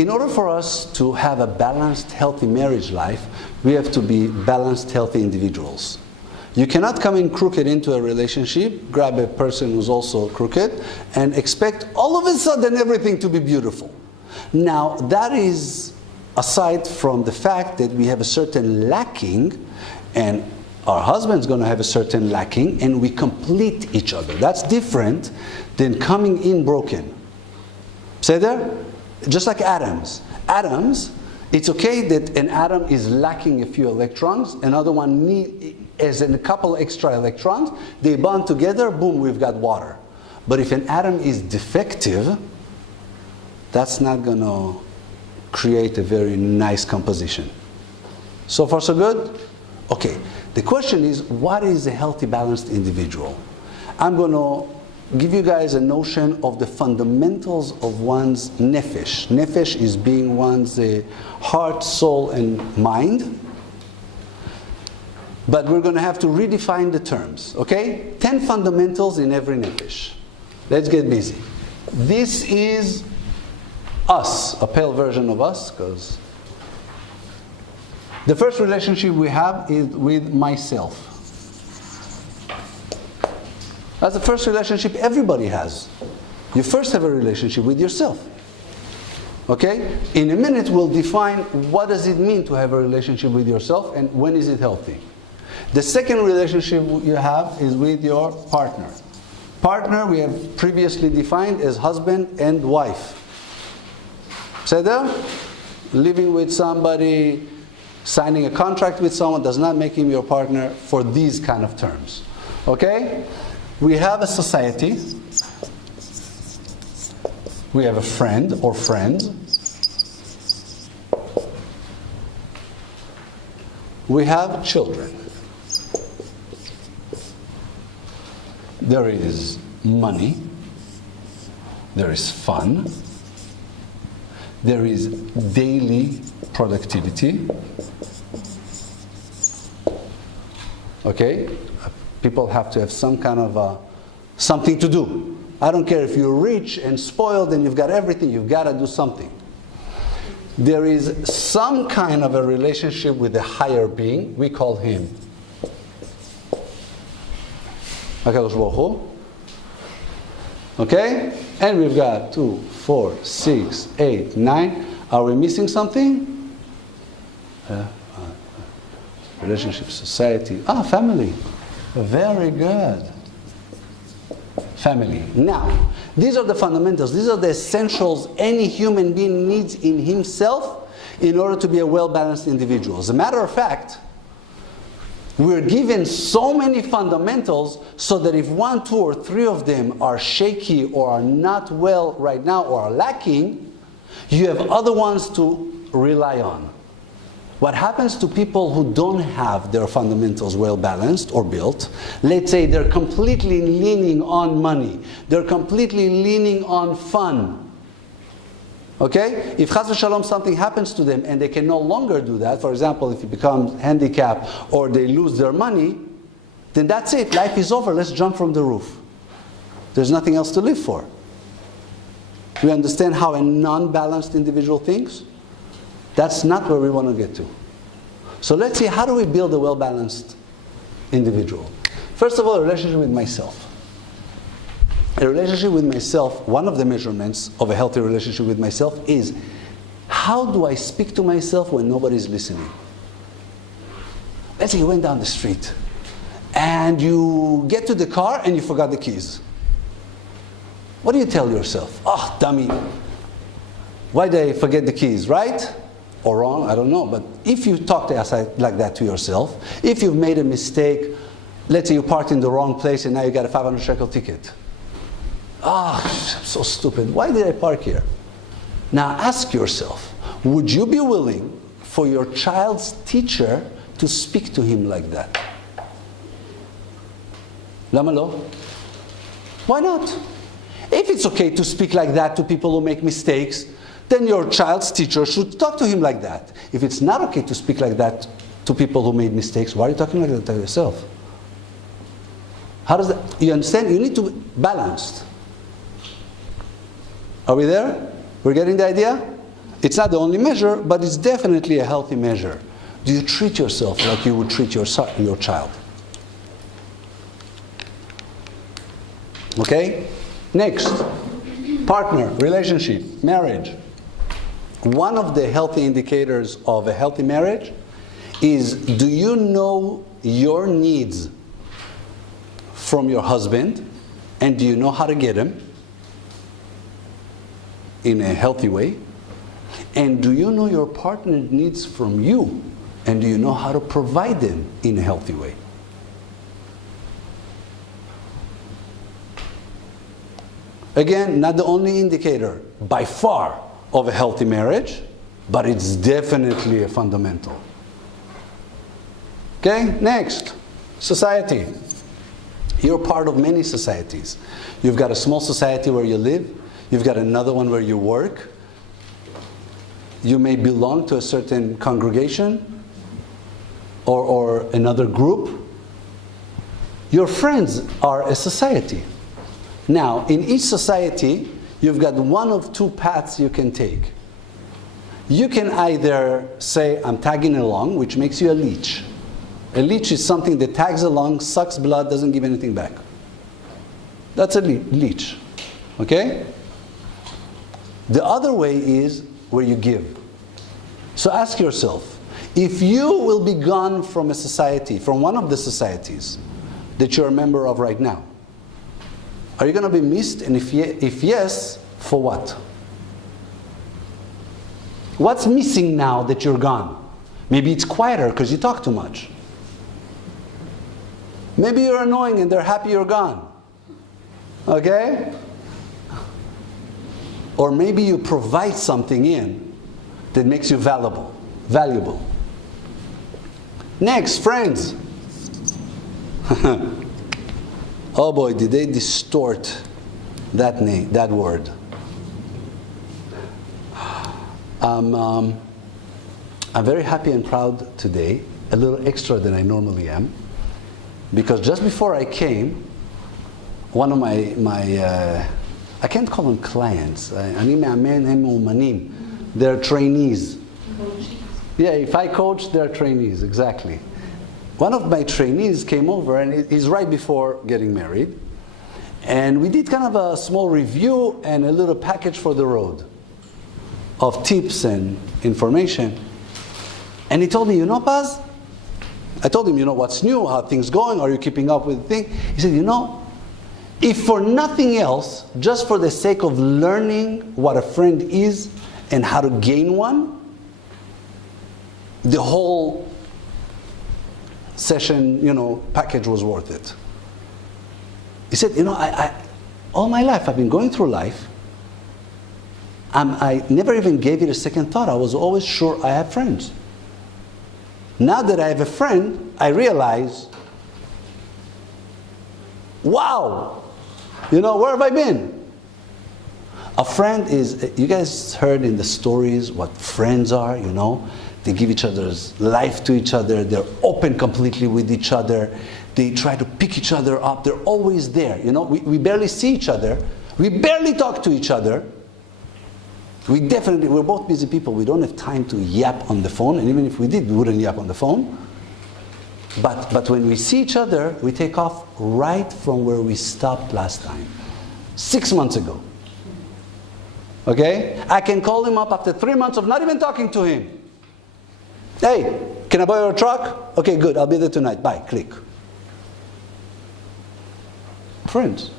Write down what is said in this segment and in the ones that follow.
In order for us to have a balanced, healthy marriage life, we have to be balanced, healthy individuals. You cannot come in crooked into a relationship, grab a person who's also crooked, and expect all of a sudden everything to be beautiful. Now, that is aside from the fact that we have a certain lacking, and our husband's going to have a certain lacking, and we complete each other. That's different than coming in broken. Say there? Just like atoms. Atoms, it's okay that an atom is lacking a few electrons, another one has a couple extra electrons, they bond together, boom, we've got water. But if an atom is defective, that's not going to create a very nice composition. So far so good? Okay, the question is, what is a healthy, balanced individual? I'm going to give you guys a notion of the fundamentals of one's nefesh. Nefesh is being one's heart, soul, and mind. But we're going to have to redefine the terms, okay? 10 fundamentals in every nefesh. Let's get busy. This is us, a pale version of us, because the first relationship we have is with myself. That's the first relationship everybody has. You first have a relationship with yourself. Okay? In a minute we'll define what does it mean to have a relationship with yourself and when is it healthy. The second relationship you have is with your partner. Partner we have previously defined as husband and wife. Say there? Living with somebody, signing a contract with someone does not make him your partner for these kind of terms. Okay? We have a society. We have a friend or friends. We have children. There is money. There is fun. There is daily productivity. Okay? People have to have some kind of something to do. I don't care if you're rich and spoiled and you've got everything, you've got to do something. There is some kind of a relationship with a higher being. We call him HaKadosh Baruch Hu. Okay? And we've got 2, 4, 6, 8, 9. Are we missing something? Relationship, society. Family. Very good. Family. Now, these are the fundamentals. These are the essentials any human being needs in himself in order to be a well-balanced individual. As a matter of fact, we're given so many fundamentals so that if 1, 2, or 3 of them are shaky or are not well right now or are lacking, you have other ones to rely on. What happens to people who don't have their fundamentals well balanced or built? Let's say they're completely leaning on money. They're completely leaning on fun. Okay? If Chas v'Shalom something happens to them and they can no longer do that, for example, if it becomes handicapped or they lose their money, then that's it. Life is over. Let's jump from the roof. There's nothing else to live for. We understand how a non-balanced individual thinks? That's not where we want to get to. So let's see, how do we build a well-balanced individual? First of all, a relationship with myself. A relationship with myself, one of the measurements of a healthy relationship with myself is, how do I speak to myself when nobody's listening? Let's say you went down the street and you get to the car and you forgot the keys. What do you tell yourself? Oh, dummy. Why did I forget the keys, right? Or wrong, I don't know. But if you talk to us like that to yourself, if you've made a mistake, let's say you parked in the wrong place and now you got a 500 shekel ticket. I'm so stupid. Why did I park here? Now ask yourself, would you be willing for your child's teacher to speak to him like that? Lama lo? Why not? If it's okay to speak like that to people who make mistakes, then your child's teacher should talk to him like that. If it's not okay to speak like that to people who made mistakes, why are you talking like that to yourself? How does that? You understand? You need to be balanced. Are we there? We're getting the idea? It's not the only measure, but it's definitely a healthy measure. Do you treat yourself like you would treat your child? Okay? Next, partner, relationship, marriage. One of the healthy indicators of a healthy marriage is, do you know your needs from your husband, and do you know how to get them in a healthy way? And do you know your partner needs from you, and do you know how to provide them in a healthy way? Again, not the only indicator by far of a healthy marriage, but it's definitely a fundamental. Okay, next, society. You're part of many societies. You've got a small society where you live, you've got another one where you work, you may belong to a certain congregation or another group. Your friends are a society. Now, in each society, you've got one of two paths you can take. You can either say, I'm tagging along, which makes you a leech. A leech is something that tags along, sucks blood, doesn't give anything back. That's a leech. Okay? The other way is where you give. So ask yourself, if you will be gone from a society, from one of the societies that you're a member of right now, are you going to be missed? And if yes, for what? What's missing now that you're gone? Maybe it's quieter because you talk too much. Maybe you're annoying and they're happy you're gone. Okay? Or maybe you provide something in that makes you valuable. Next, friends. Oh boy, did they distort that word. I'm very happy and proud today, a little extra than I normally am, because just before I came, one of my I can't call them clients, they're trainees. Yeah, if I coach, they're trainees, exactly. One of my trainees came over, and he's right before getting married, and we did kind of a small review and a little package for the road of tips and information. And he told me, you know, Paz, I told him, you know, what's new, how things going, are you keeping up with the thing? He said, you know, if for nothing else, just for the sake of learning what a friend is and how to gain one, the whole session, you know, package was worth it. He said, you know, I all my life, I've been going through life, I never even gave it a second thought. I was always sure I have friends. Now that I have a friend, I realize, wow, you know, where have I been? A friend is, you guys heard in the stories what friends are, you know. They give each other's life to each other. They're open completely with each other. They try to pick each other up. They're always there. You know, we barely see each other. We barely talk to each other. We're both busy people. We don't have time to yap on the phone. And even if we did, we wouldn't yap on the phone. But when we see each other, we take off right from where we stopped last time. 6 months ago. Okay? I can call him up after 3 months of not even talking to him. Hey, can I borrow your truck? Okay, good, I'll be there tonight. Bye, click. Friends.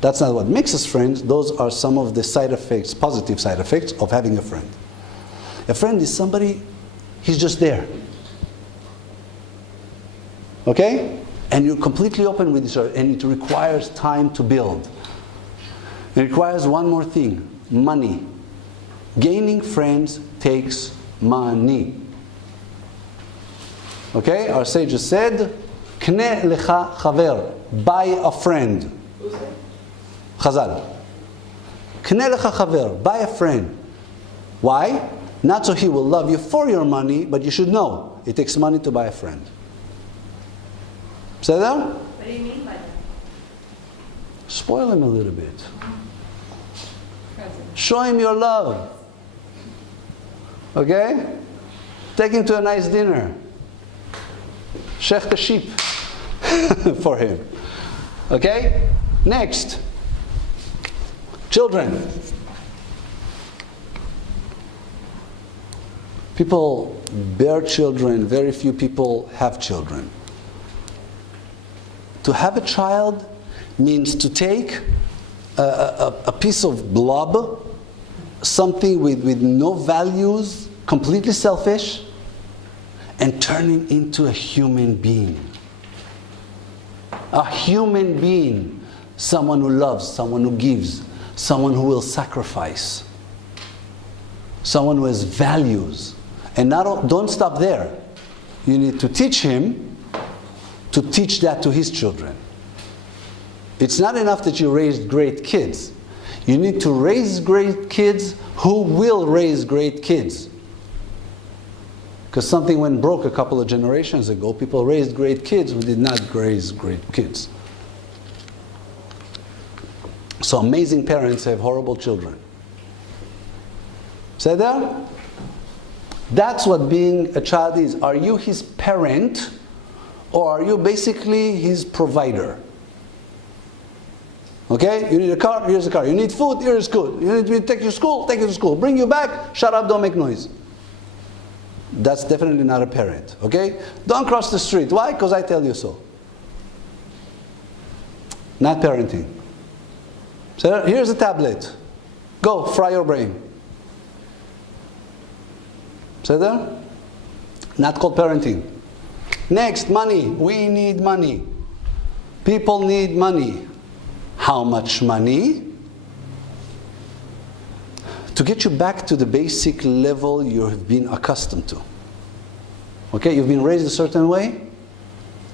That's not what makes us friends. Those are some of the side effects, positive side effects of having a friend. A friend is somebody, he's just there. Okay? And you're completely open with each other, and it requires time to build. It requires one more thing, money. Gaining friends takes money. Okay? Our sages said, Kne lecha chaver, buy a friend. Who's that? Chazal. Kne lecha chaver, buy a friend. Why? Not so he will love you for your money, but you should know, it takes money to buy a friend. Say that? What do you mean by that? Spoil him a little bit. Present. Show him your love. Okay? Take him to a nice dinner. Shech the sheep for him. Okay? Next. Children. People bear children, very few people have children. To have a child means to take a piece of blob, something with no values, completely selfish, and turn him into a human being. A human being. Someone who loves, someone who gives, someone who will sacrifice, someone who has values. And don't stop there. You need to teach him to teach that to his children. It's not enough that you raised great kids. You need to raise great kids who will raise great kids. Because something went broke a couple of generations ago. People raised great kids who did not raise great kids. So amazing parents have horrible children. Say that? That's what being a child is. Are you his parent, or are you basically his provider? Okay? You need a car, here's a car. You need food, here's food. You need to take you to school, take you to school. Bring you back, shut up, don't make noise. That's definitely not a parent. Okay? Don't cross the street. Why? Because I tell you so. Not parenting. So here's a tablet. Go, fry your brain. See there? Not called parenting. Next, money. We need money. People need money. How much money? To get you back to the basic level you have been accustomed to. Okay, you've been raised a certain way.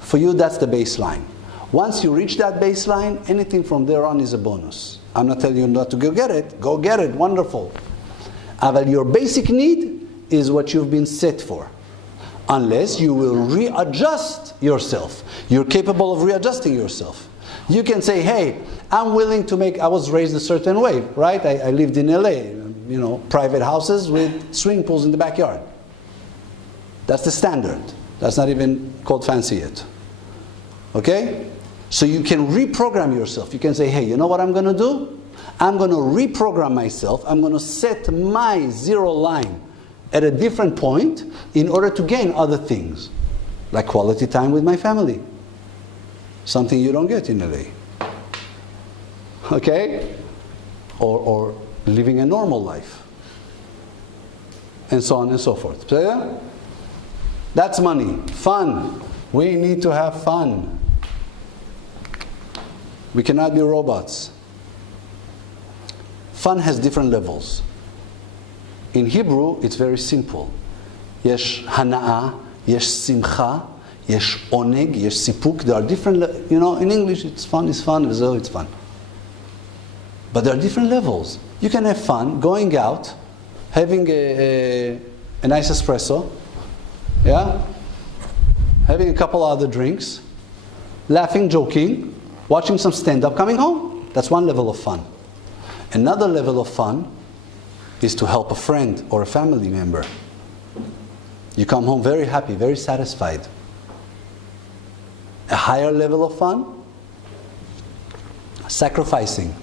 For you, that's the baseline. Once you reach that baseline, anything from there on is a bonus. I'm not telling you not to go get it. Go get it, wonderful. But your basic need is what you've been set for. Unless you will readjust yourself. You're capable of readjusting yourself. You can say, hey, I'm willing to make, I was raised a certain way, right? I lived in LA, private houses with swimming pools in the backyard. That's the standard. That's not even called fancy yet. Okay? So you can reprogram yourself. You can say, hey, you know what I'm going to do? I'm going to reprogram myself. I'm going to set my zero line at a different point in order to gain other things, like quality time with my family. Something you don't get in LA. Okay? Or living a normal life. And so on and so forth. So, yeah? That's money. Fun. We need to have fun. We cannot be robots. Fun has different levels. In Hebrew, it's very simple. Yesh hana'a, yesh simcha, yesh oneg, yesh sipuk. There are different, in English it's fun, it's fun. But there are different levels. You can have fun going out, having a nice espresso, yeah? Having a couple other drinks, laughing, joking, watching some stand-up, coming home. That's one level of fun. Another level of fun is to help a friend or a family member. You come home very happy, very satisfied. A higher level of fun, sacrificing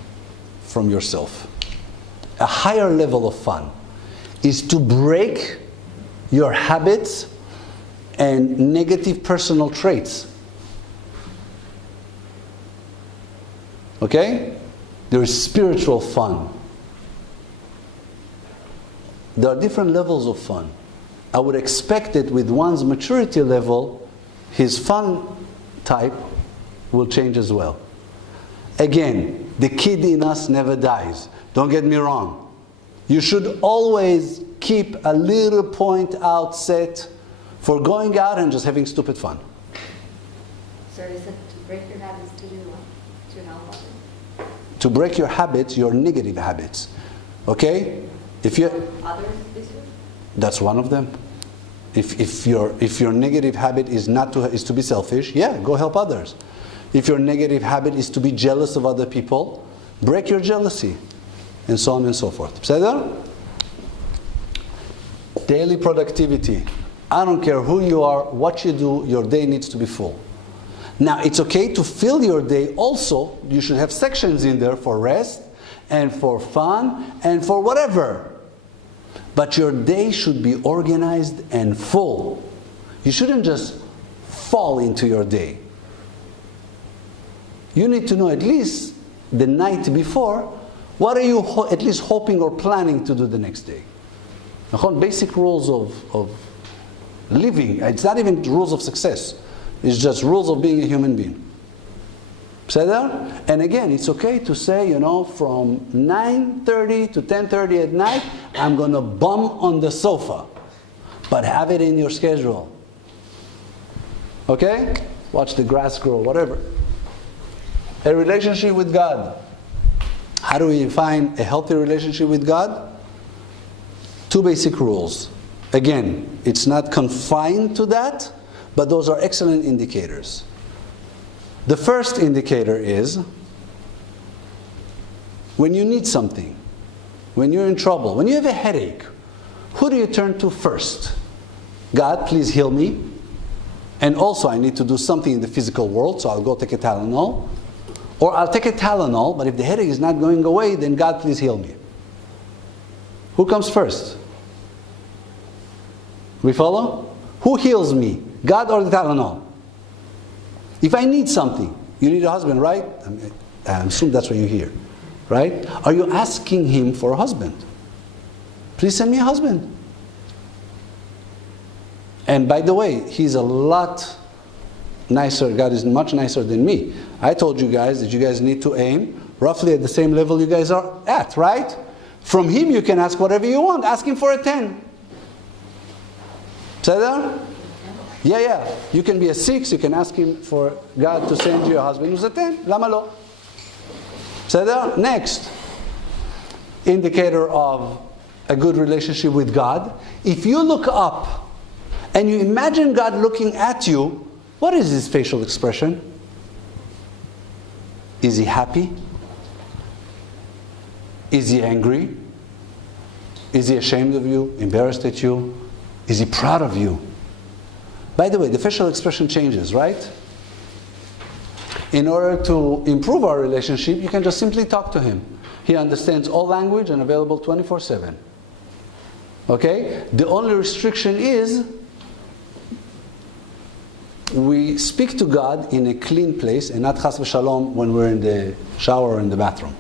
from yourself. A higher level of fun is to break your habits and negative personal traits. Okay? There is spiritual fun. There are different levels of fun. I would expect that with one's maturity level, his fun type will change as well. Again, the kid in us never dies. Don't get me wrong. You should always keep a little point out set for going out and just having stupid fun. So is it to break your habits to do what? To help others? To break your habits, your negative habits. Okay? If you others this way? That's one of them. If your negative habit is to be selfish, yeah, go help others. If your negative habit is to be jealous of other people, break your jealousy, and so on and so forth. Daily productivity. I don't care who you are, what you do, your day needs to be full. Now, it's okay to fill your day also. You should have sections in there for rest and for fun and for whatever. But your day should be organized and full. You shouldn't just fall into your day. You need to know at least the night before, what are you at least hoping or planning to do the next day? Basic rules of living. It's not even rules of success. It's just rules of being a human being. And again, it's okay to say, from 9:30 to 10:30 at night, I'm going to bum on the sofa. But have it in your schedule. Okay? Watch the grass grow, whatever. A relationship with God. How do we find a healthy relationship with God? 2 basic rules. Again, it's not confined to that, but those are excellent indicators. The first indicator is when you need something, when you're in trouble, when you have a headache, who do you turn to first? God, please heal me. And also I need to do something in the physical world, so I'll go take a Tylenol. Or I'll take a Tylenol, but if the headache is not going away, then God, please heal me. Who comes first? We follow? Who heals me? God or the Tylenol? If I need something, you need a husband, right? I assume that's what you hear, right? Are you asking him for a husband? Please send me a husband. And by the way, he's a lot nicer. God is much nicer than me. I told you guys that you guys need to aim roughly at the same level you guys are at, right? From him you can ask whatever you want. Ask him for a 10. Say that? Yeah. You can be a 6. You can ask him for God to send you a husband who's a 10. Lama lo? Say that? Next indicator of a good relationship with God. If you look up and you imagine God looking at you, what is his facial expression? Is he happy? Is he angry? Is he ashamed of you? Embarrassed at you? Is he proud of you? By the way, the facial expression changes, right? In order to improve our relationship, you can just simply talk to him. He understands all language and available 24/7. Okay? The only restriction is we speak to God in a clean place and not chas v'shalom when we're in the shower or in the bathroom.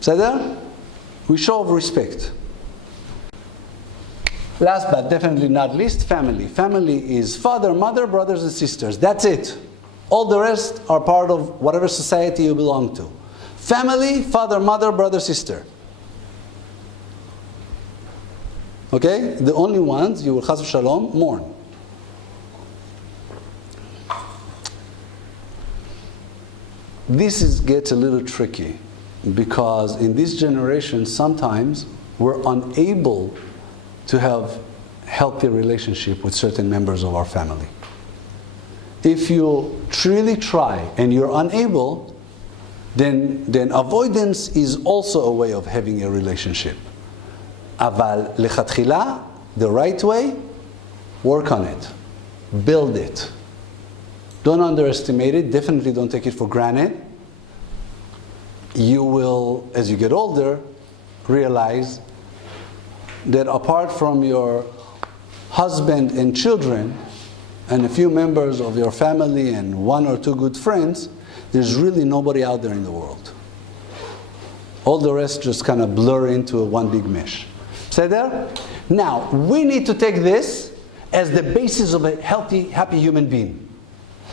Sedar? We show respect. Last but definitely not least, family. Family is father, mother, brothers and sisters. That's it. All the rest are part of whatever society you belong to. Family, father, mother, brother, sister. Okay? The only ones you will chas v'shalom mourn. This gets a little tricky because in this generation sometimes we're unable to have healthy relationship with certain members of our family. If you truly try and you're unable, then avoidance is also a way of having a relationship. Aval lechatchila, the right way, work on it, build it. Don't underestimate it, definitely don't take it for granted. You will, as you get older, realize that apart from your husband and children and a few members of your family and 1 or 2 good friends, there's really nobody out there in the world. All the rest just kind of blur into one big mesh. Say there? Now, we need to take this as the basis of a healthy, happy human being.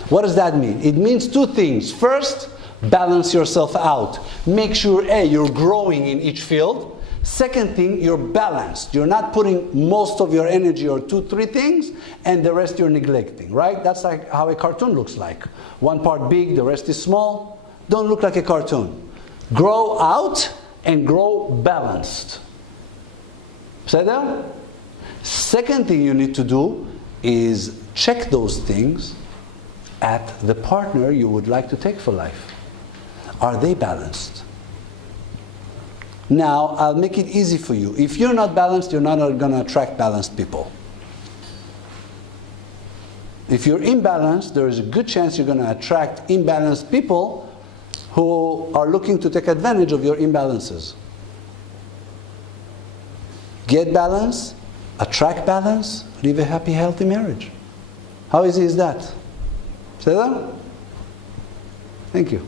What does that mean? It means 2 things. First, balance yourself out. Make sure, A, you're growing in each field. Second thing, you're balanced. You're not putting most of your energy or 2, 3 things and the rest you're neglecting, right? That's like how a cartoon looks like. One part big, the rest is small. Don't look like a cartoon. Grow out and grow balanced. Say that? Second thing you need to do is check those things at the partner you would like to take for life. Are they balanced? Now, I'll make it easy for you. If you're not balanced, you're not going to attract balanced people. If you're imbalanced, there is a good chance you're going to attract imbalanced people who are looking to take advantage of your imbalances. Get balance, attract balance, live a happy, healthy marriage. How easy is that? Say that? Thank you.